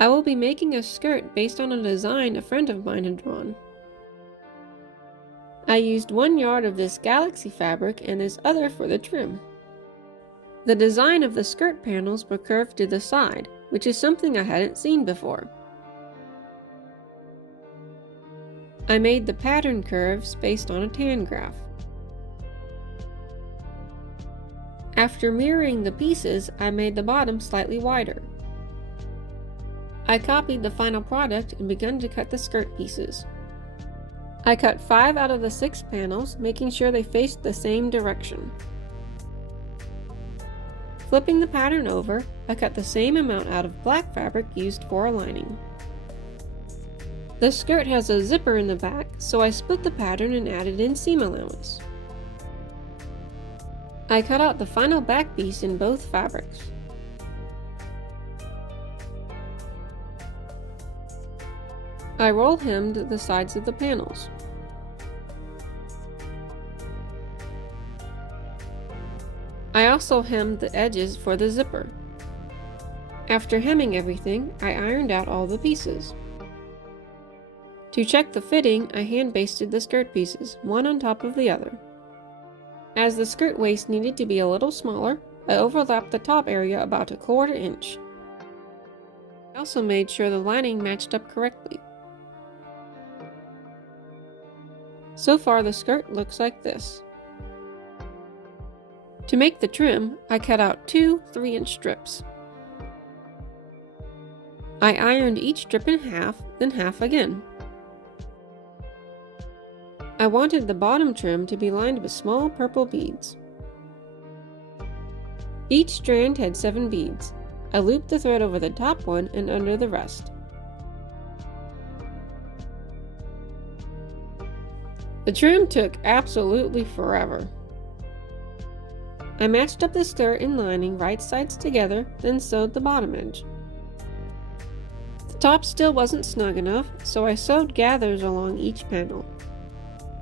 I will be making a skirt based on a design a friend of mine had drawn. I used 1 yard of this galaxy fabric and this other for the trim. The design of the skirt panels were curved to the side, which is something I hadn't seen before. I made the pattern curves based on a tan graph. After mirroring the pieces, I made the bottom slightly wider. I copied the final product and began to cut the skirt pieces. I cut 5 out of the 6 panels, making sure they faced the same direction. Flipping the pattern over, I cut the same amount out of black fabric used for a lining. The skirt has a zipper in the back, so I split the pattern and added in seam allowance. I cut out the final back piece in both fabrics. I roll hemmed the sides of the panels. I also hemmed the edges for the zipper. After hemming everything, I ironed out all the pieces. To check the fitting, I hand basted the skirt pieces, one on top of the other. As the skirt waist needed to be a little smaller, I overlapped the top area about 1/4 inch. I also made sure the lining matched up correctly. So far the skirt looks like this. To make the trim, I cut out 2 3-inch strips. I ironed each strip in half, then half again. I wanted the bottom trim to be lined with small purple beads. Each strand had 7 beads. I looped the thread over the top one and under the rest. The trim took absolutely forever. I matched up the skirt and lining right sides together, then sewed the bottom edge. The top still wasn't snug enough, so I sewed gathers along each panel.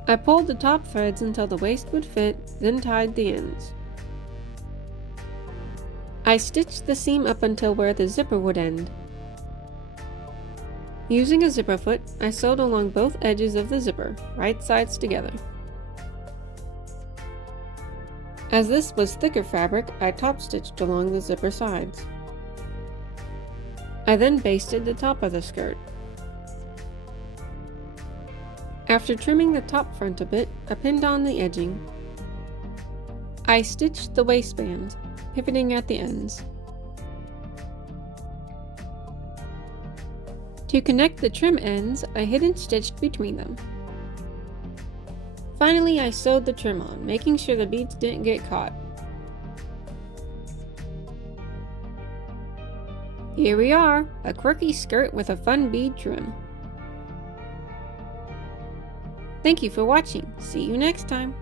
I pulled the top threads until the waist would fit, then tied the ends. I stitched the seam up until where the zipper would end. Using a zipper foot, I sewed along both edges of the zipper, right sides together. As this was thicker fabric, I top stitched along the zipper sides. I then basted the top of the skirt. After trimming the top front a bit, I pinned on the edging. I stitched the waistband, pivoting at the ends. To connect the trim ends, I hidden stitched between them. Finally, I sewed the trim on, making sure the beads didn't get caught. Here we are, a quirky skirt with a fun bead trim. Thank you for watching. See you next time.